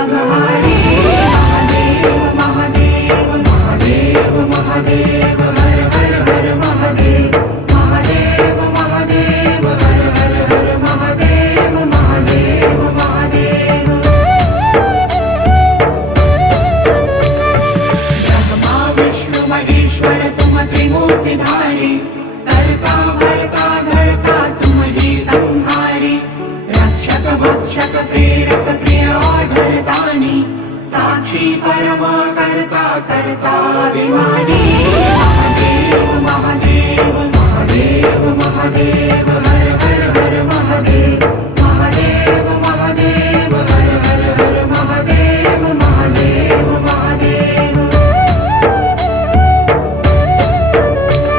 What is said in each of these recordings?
अघहारी महादेव महादेव महादेव महादेव हर हर हर महादेव महादेव महादेव हर हर हर महादेव महादेव महादेव ब्रह्मा विष्णु महेश्वर तुम त्रिमूर्तिधारी करता भरता धरता तुम जी संहारी रक्षक भक्षक प्रेरक प्रिय आढरतानी साक्षी परमा करता करता अभिमानी महादेव महादेव महादेव महादेव हर हर हर महादेव महादेव महादेव हर हर हर महादेव महादेव महादेव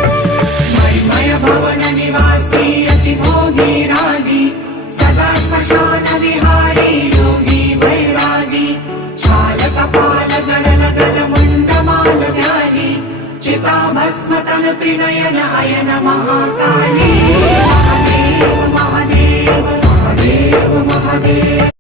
मयमय भवन निवासी अति भोगी रागी सदा श्मशान विहारी योगी वैरागी छाल कपाल गल गल मुंड माल व्याली चिता भस्म तन त्रिनयन अयन महाकाली महादेव महादेव महादेव महादेव